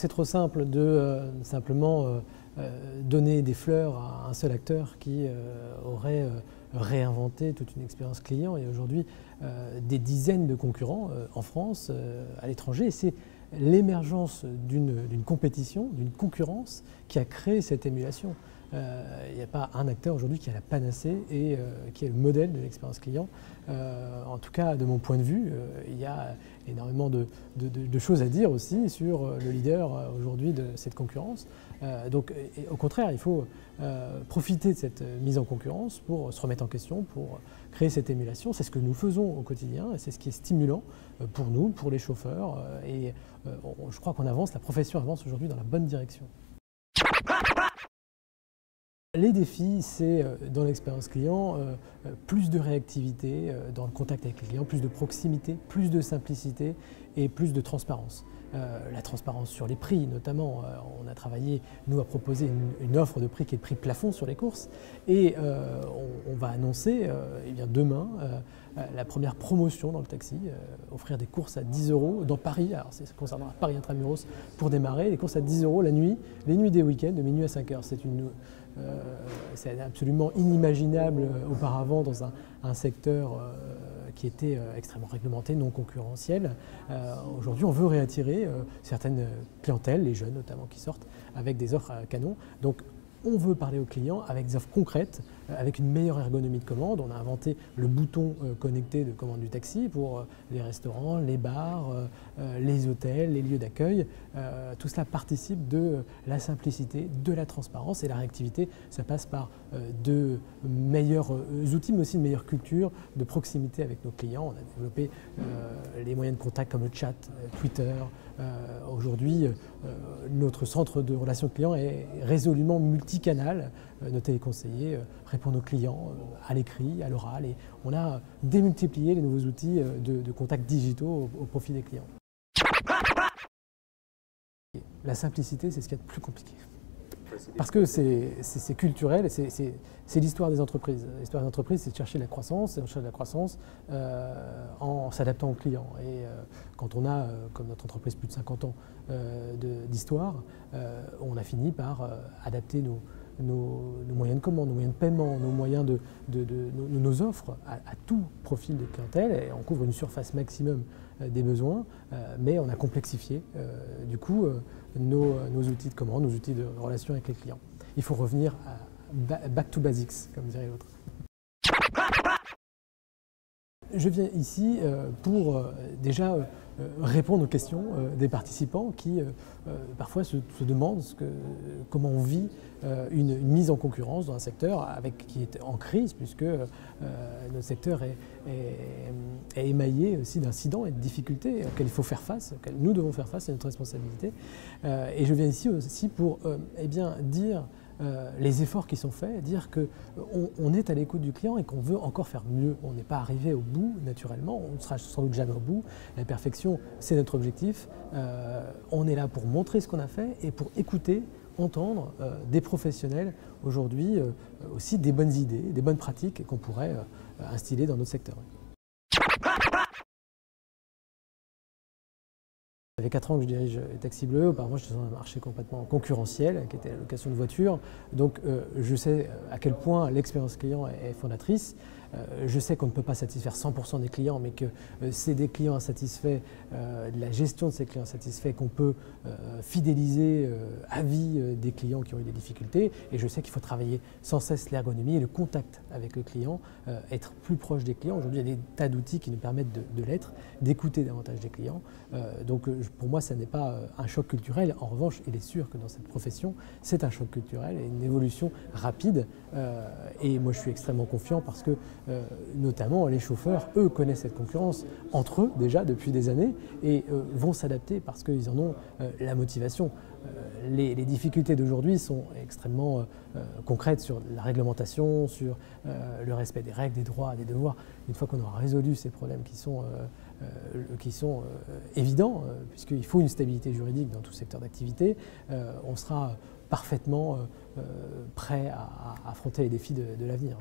C'est trop simple de simplement donner des fleurs à un seul acteur qui aurait réinventé toute une expérience client. Il y a aujourd'hui des dizaines de concurrents en France, à l'étranger. C'est l'émergence d'une compétition, d'une concurrence qui a créé cette émulation. Il n'y a pas un acteur aujourd'hui qui a la panacée et qui est le modèle de l'expérience client. En tout cas, de mon point de vue, il y a énormément de choses à dire aussi sur le leader aujourd'hui de cette concurrence. Donc, au contraire, il faut profiter de cette mise en concurrence pour se remettre en question, pour créer cette émulation. C'est ce que nous faisons au quotidien et c'est ce qui est stimulant pour nous, pour les chauffeurs. Et je crois qu'on avance, la profession avance aujourd'hui dans la bonne direction. Les défis, c'est dans l'expérience client, plus de réactivité dans le contact avec les clients, plus de proximité, plus de simplicité et plus de transparence. La transparence sur les prix notamment, on a travaillé, nous, à proposer une offre de prix qui est le prix plafond sur les courses et on va annoncer eh bien, demain la première promotion dans le taxi, offrir des courses à 10 € dans Paris, alors ça concernera Paris Intramuros pour démarrer, les courses à 10 € la nuit, les nuits des week-ends de minuit à 5 heures. C'est absolument inimaginable auparavant dans un secteur qui était extrêmement réglementé, non concurrentiel. Aujourd'hui, on veut réattirer certaines clientèles, les jeunes notamment, qui sortent avec des offres à canon. Donc, on veut parler aux clients avec des offres concrètes, avec une meilleure ergonomie de commande. On a inventé le bouton connecté de commande du taxi pour les restaurants, les bars, les hôtels, les lieux d'accueil. Tout cela participe de la simplicité, de la transparence et la réactivité. Ça passe par de meilleurs outils, mais aussi une meilleure culture de proximité avec nos clients. On a développé les moyens de contact comme le chat, Twitter. Aujourd'hui, notre centre de relations clients est résolument multicanal. Nos téléconseillers répondent aux clients à l'écrit, à l'oral, et on a démultiplié les nouveaux outils de contacts digitaux au profit des clients. La simplicité, c'est ce qu'il y a de plus compliqué. Parce que c'est culturel, c'est l'histoire des entreprises. L'histoire des entreprises, c'est de chercher la croissance, et on cherche la croissance en s'adaptant aux clients. Et quand on a, comme notre entreprise, plus de 50 ans d'histoire, on a fini par adapter nos moyens de commande, nos moyens de paiement, nos moyens nos offres à tout profil de clientèle, et on couvre une surface maximum des besoins, mais on a complexifié du coup nos outils de commande, nos outils de relation avec les clients. Il faut revenir à back to basics, comme dirait l'autre. Je viens ici pour déjà répondre aux questions des participants qui parfois se demandent comment on vit une mise en concurrence dans un secteur qui est en crise, puisque notre secteur est émaillé aussi d'incidents et de difficultés auxquels il faut faire face, auxquels nous devons faire face, c'est notre responsabilité. Et je viens ici aussi pour eh bien, dire les efforts qui sont faits, dire qu'on est à l'écoute du client et qu'on veut encore faire mieux. On n'est pas arrivé au bout naturellement, on ne sera sans doute jamais au bout. La perfection, c'est notre objectif. On est là pour montrer ce qu'on a fait et pour écouter, entendre des professionnels aujourd'hui, aussi des bonnes idées, des bonnes pratiques qu'on pourrait instiller dans notre secteur. Ça fait 4 ans que je dirige Taxi Bleu. Auparavant, j'étais dans un marché complètement concurrentiel, qui était la location de voitures. Donc, je sais à quel point l'expérience client est fondatrice. Je sais qu'on ne peut pas satisfaire 100% des clients, mais que c'est des clients insatisfaits, de la gestion de ces clients insatisfaits qu'on peut fidéliser à vie des clients qui ont eu des difficultés. Et je sais qu'il faut travailler sans cesse l'ergonomie et le contact avec le client, être plus proche des clients. Aujourd'hui, il y a des tas d'outils qui nous permettent de l'être, d'écouter davantage des clients. Donc, pour moi, ça n'est pas un choc culturel. En revanche, il est sûr que dans cette profession, c'est un choc culturel et une évolution rapide. Et moi, je suis extrêmement confiant parce que notamment les chauffeurs, eux, connaissent cette concurrence entre eux déjà depuis des années et vont s'adapter parce qu'ils en ont la motivation. Les difficultés d'aujourd'hui sont extrêmement concrètes sur la réglementation, sur le respect des règles, des droits, des devoirs. Une fois qu'on aura résolu ces problèmes qui sont évidents, puisqu'il faut une stabilité juridique dans tout secteur d'activité, on sera parfaitement prêt à affronter les défis de l'avenir.